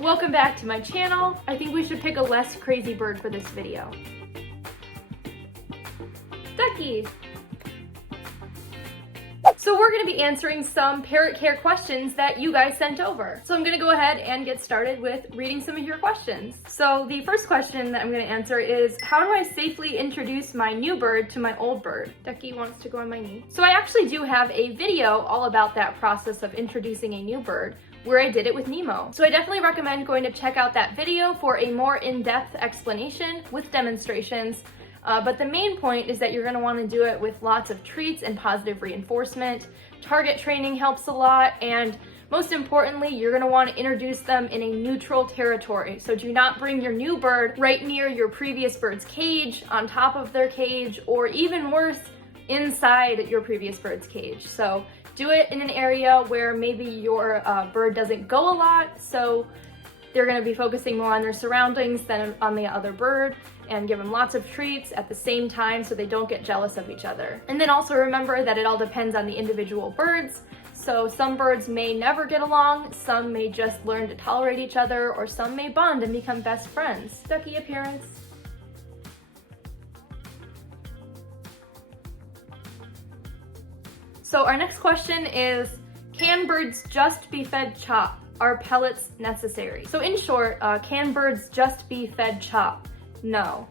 welcome back to my channel. I think we should pick a less crazy bird for this video. Ducky! So we're going to be answering some parrot care questions that you guys sent over. So I'm going to go ahead and get started with reading some of your questions. So the first question that I'm going to answer is, how do I safely introduce my new bird to my old bird? Ducky wants to go on my knee. So I actually do have a video all about that process of introducing a new bird, where I did it with Nemo. So I definitely recommend going to check out that video for a more in-depth explanation with demonstrations. But the main point is that you're going to want to do it with lots of treats and positive reinforcement. Target training helps a lot, and most importantly, you're going to want to introduce them in a neutral territory. So do not bring your new bird right near your previous bird's cage, on top of their cage, or even worse, inside your previous bird's cage. So do it in an area where maybe your bird doesn't go a lot, so they're going to be focusing more on their surroundings than on the other bird, and give them lots of treats at the same time so they don't get jealous of each other. And then also remember that it all depends on the individual birds. So some birds may never get along, some may just learn to tolerate each other, or some may bond and become best friends. Ducky appearance. So our next question is, can birds just be fed chop? Are pellets necessary? So in short, can birds just be fed chop? No.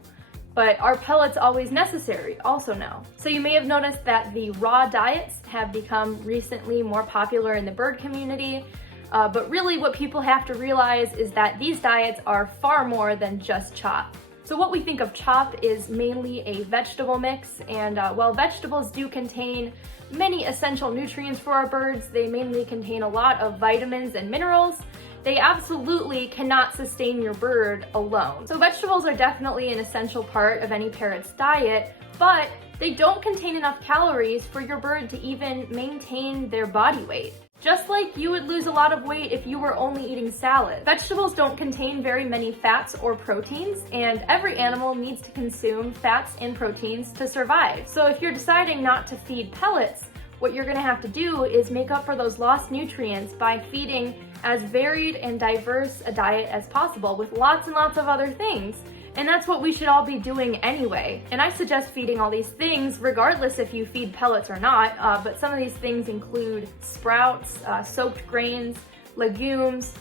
But are pellets always necessary? Also no. So you may have noticed that the raw diets have become recently more popular in the bird community, but really what people have to realize is that these diets are far more than just chop. So what we think of chop is mainly a vegetable mix, and while vegetables do contain many essential nutrients for our birds, they mainly contain a lot of vitamins and minerals. They absolutely cannot sustain your bird alone. So vegetables are definitely an essential part of any parrot's diet, but they don't contain enough calories for your bird to even maintain their body weight. Just like you would lose a lot of weight if you were only eating salad. Vegetables don't contain very many fats or proteins, and every animal needs to consume fats and proteins to survive. So if you're deciding not to feed pellets, what you're gonna have to do is make up for those lost nutrients by feeding as varied and diverse a diet as possible with lots and lots of other things. And that's what we should all be doing anyway. And I suggest feeding all these things regardless if you feed pellets or not, but some of these things include sprouts, soaked grains, legumes,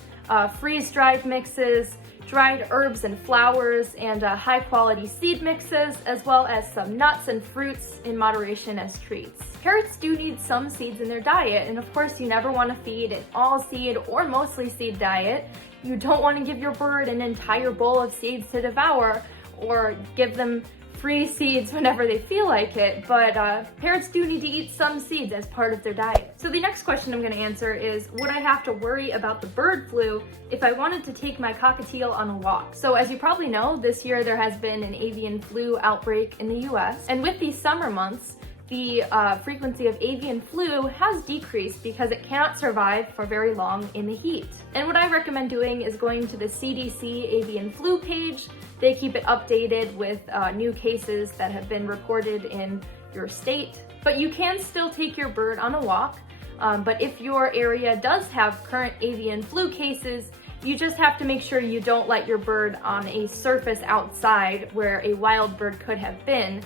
freeze-dried mixes, dried herbs and flowers, and high-quality seed mixes, as well as some nuts and fruits in moderation as treats. Parrots do need some seeds in their diet, and of course you never want to feed an all-seed or mostly seed diet. You don't want to give your bird an entire bowl of seeds to devour, or give them free seeds whenever they feel like it, but parrots do need to eat some seeds as part of their diet. So the next question I'm going to answer is, would I have to worry about the bird flu if I wanted to take my cockatiel on a walk? So as you probably know, this year there has been an avian flu outbreak in the US, and with these summer months, the frequency of avian flu has decreased because it cannot survive for very long in the heat. And what I recommend doing is going to the CDC avian flu page. They keep it updated with new cases that have been reported in your state. But you can still take your bird on a walk. But if your area does have current avian flu cases, you just have to make sure you don't let your bird on a surface outside where a wild bird could have been.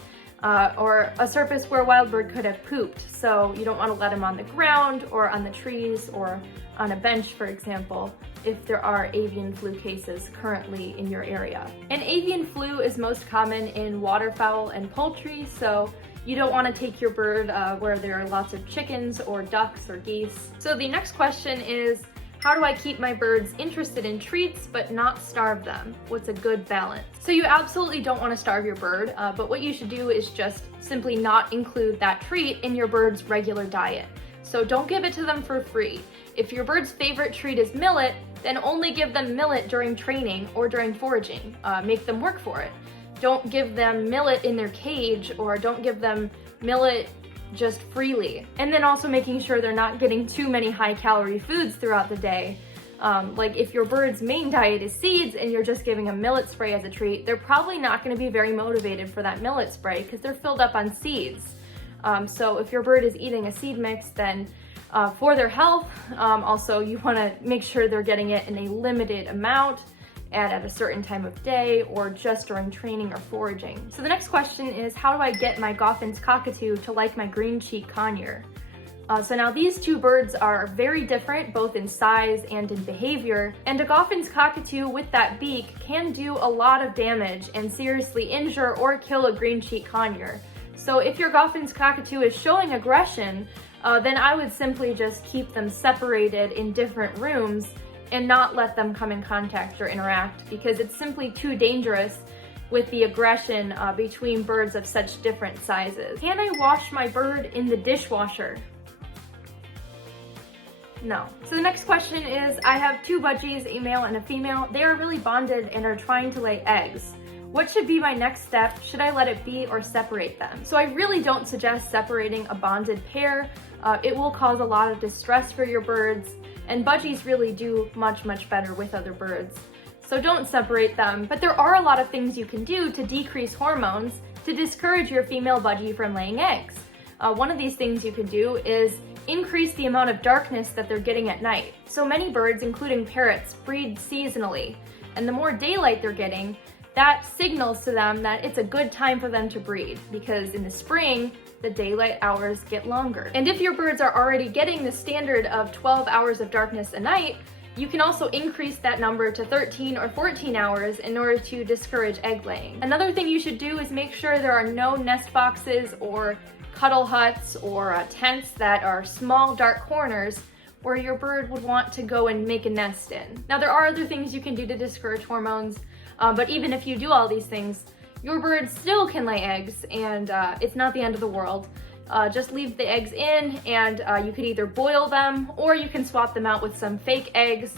Or a surface where a wild bird could have pooped. So you don't want to let them on the ground or on the trees or on a bench, for example, if there are avian flu cases currently in your area. And avian flu is most common in waterfowl and poultry, so you don't want to take your bird where there are lots of chickens or ducks or geese. So the next question is, how do I keep my birds interested in treats but not starve them? What's a good balance? So you absolutely don't want to starve your bird, but what you should do is just simply not include that treat in your bird's regular diet. So don't give it to them for free. If your bird's favorite treat is millet, then only give them millet during training or during foraging. Make them work for it. Don't give them millet in their cage, or don't give them millet just freely. And then also making sure they're not getting too many high-calorie foods throughout the day. Like if your bird's main diet is seeds and you're just giving a millet spray as a treat, they're probably not going to be very motivated for that millet spray because they're filled up on seeds. So if your bird is eating a seed mix, then for their health. Also, you want to make sure they're getting it in a limited amount and at a certain time of day or just during training or foraging. So the next question is, how do I get my Goffin's cockatoo to like my green-cheeked conure? So now these two birds are very different, both in size and in behavior, and a Goffin's cockatoo with that beak can do a lot of damage and seriously injure or kill a green-cheeked conure. So if your Goffin's cockatoo is showing aggression, then I would simply just keep them separated in different rooms and not let them come in contact or interact, because it's simply too dangerous with the aggression between birds of such different sizes. Can I wash my bird in the dishwasher? No. So the next question is, I have two budgies, a male and a female. They are really bonded and are trying to lay eggs. What should be my next step? Should I let it be or separate them? So I really don't suggest separating a bonded pair. It will cause a lot of distress for your birds, and budgies really do much better with other birds. So don't separate them, but there are a lot of things you can do to decrease hormones to discourage your female budgie from laying eggs. One of these things you can do is increase the amount of darkness that they're getting at night. So many birds, including parrots, breed seasonally, and the more daylight they're getting, that signals to them that it's a good time for them to breed, because in the spring, the daylight hours get longer. And if your birds are already getting the standard of 12 hours of darkness a night, you can also increase that number to 13 or 14 hours in order to discourage egg laying. Another thing you should do is make sure there are no nest boxes or cuddle huts or tents that are small dark corners where your bird would want to go and make a nest in. Now there are other things you can do to discourage hormones, but even if you do all these things, your bird still can lay eggs, and it's not the end of the world. Just leave the eggs in, and you could either boil them or you can swap them out with some fake eggs.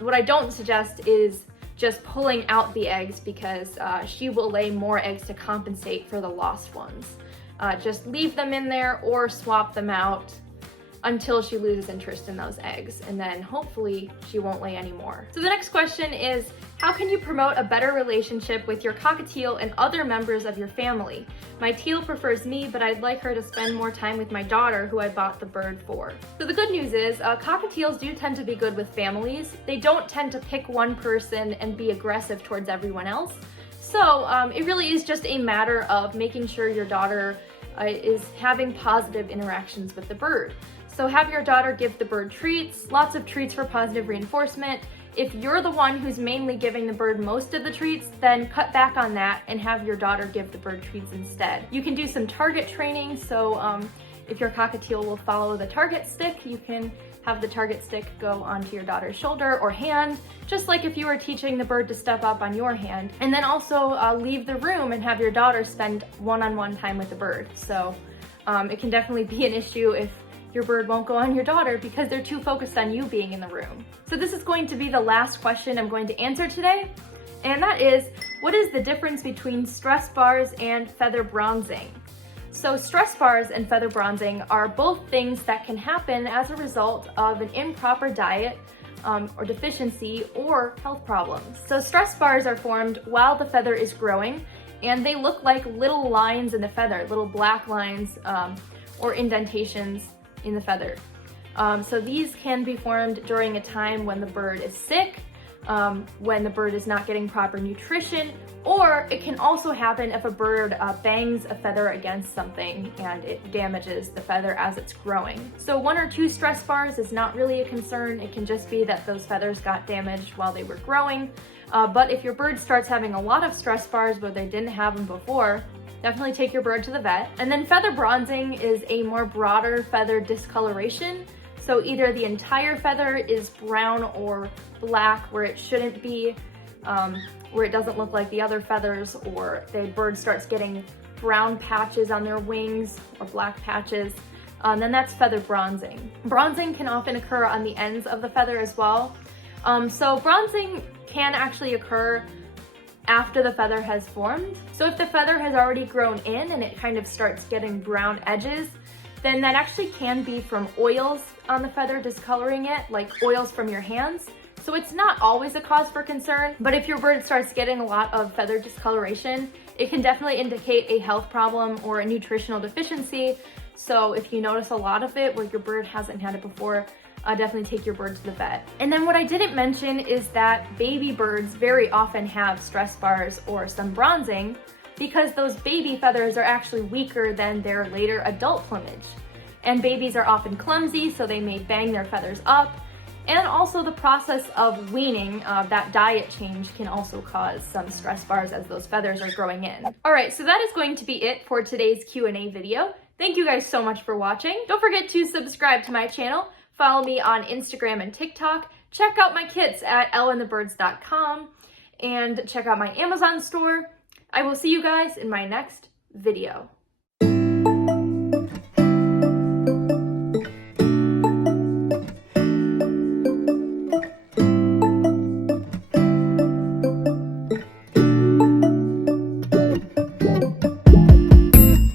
What I don't suggest is just pulling out the eggs, because she will lay more eggs to compensate for the lost ones. Just leave them in there or swap them out until she loses interest in those eggs, and then hopefully she won't lay any more. So the next question is, how can you promote a better relationship with your cockatiel and other members of your family? My teal prefers me, but I'd like her to spend more time with my daughter, who I bought the bird for. So the good news is, cockatiels do tend to be good with families. They don't tend to pick one person and be aggressive towards everyone else. So it really is just a matter of making sure your daughter is having positive interactions with the bird. So have your daughter give the bird treats, lots of treats for positive reinforcement. If you're the one who's mainly giving the bird most of the treats, then cut back on that and have your daughter give the bird treats instead. You can do some target training, so if your cockatiel will follow the target stick, you can have the target stick go onto your daughter's shoulder or hand, just like if you were teaching the bird to step up on your hand. And then also leave the room and have your daughter spend one-on-one time with the bird. So it can definitely be an issue if your bird won't go on your daughter because they're too focused on you being in the room. So this is going to be the last question I'm going to answer today, and that is, what is the difference between stress bars and feather bronzing? So stress bars and feather bronzing are both things that can happen as a result of an improper diet or deficiency or health problems. So stress bars are formed while the feather is growing, and they look like little lines in the feather, little black lines or indentations in the feather. So these can be formed during a time when the bird is sick, when the bird is not getting proper nutrition, or it can also happen if a bird bangs a feather against something and it damages the feather as it's growing. So 1 or 2 stress bars is not really a concern. It can just be that those feathers got damaged while they were growing. But if your bird starts having a lot of stress bars but they didn't have them before, definitely take your bird to the vet. And then feather bronzing is a more broader feather discoloration. So either the entire feather is brown or black where it shouldn't be, where it doesn't look like the other feathers, or the bird starts getting brown patches on their wings or black patches, then that's feather bronzing. Bronzing can often occur on the ends of the feather as well. So bronzing can actually occur after the feather has formed. So if the feather has already grown in and it kind of starts getting brown edges, then that actually can be from oils on the feather discoloring it, like oils from your hands. So it's not always a cause for concern, but if your bird starts getting a lot of feather discoloration, it can definitely indicate a health problem or a nutritional deficiency. So if you notice a lot of it where your bird hasn't had it before, definitely take your bird to the vet. And then what I didn't mention is that baby birds very often have stress bars or some bronzing because those baby feathers are actually weaker than their later adult plumage. And babies are often clumsy, so they may bang their feathers up. And also the process of weaning, that diet change can also cause some stress bars as those feathers are growing in. All right, so that is going to be it for today's Q&A video. Thank you guys so much for watching. Don't forget to subscribe to my channel, follow me on Instagram and TikTok, check out my kits at elleandthebirds.com, and check out my Amazon store. I will see you guys in my next video.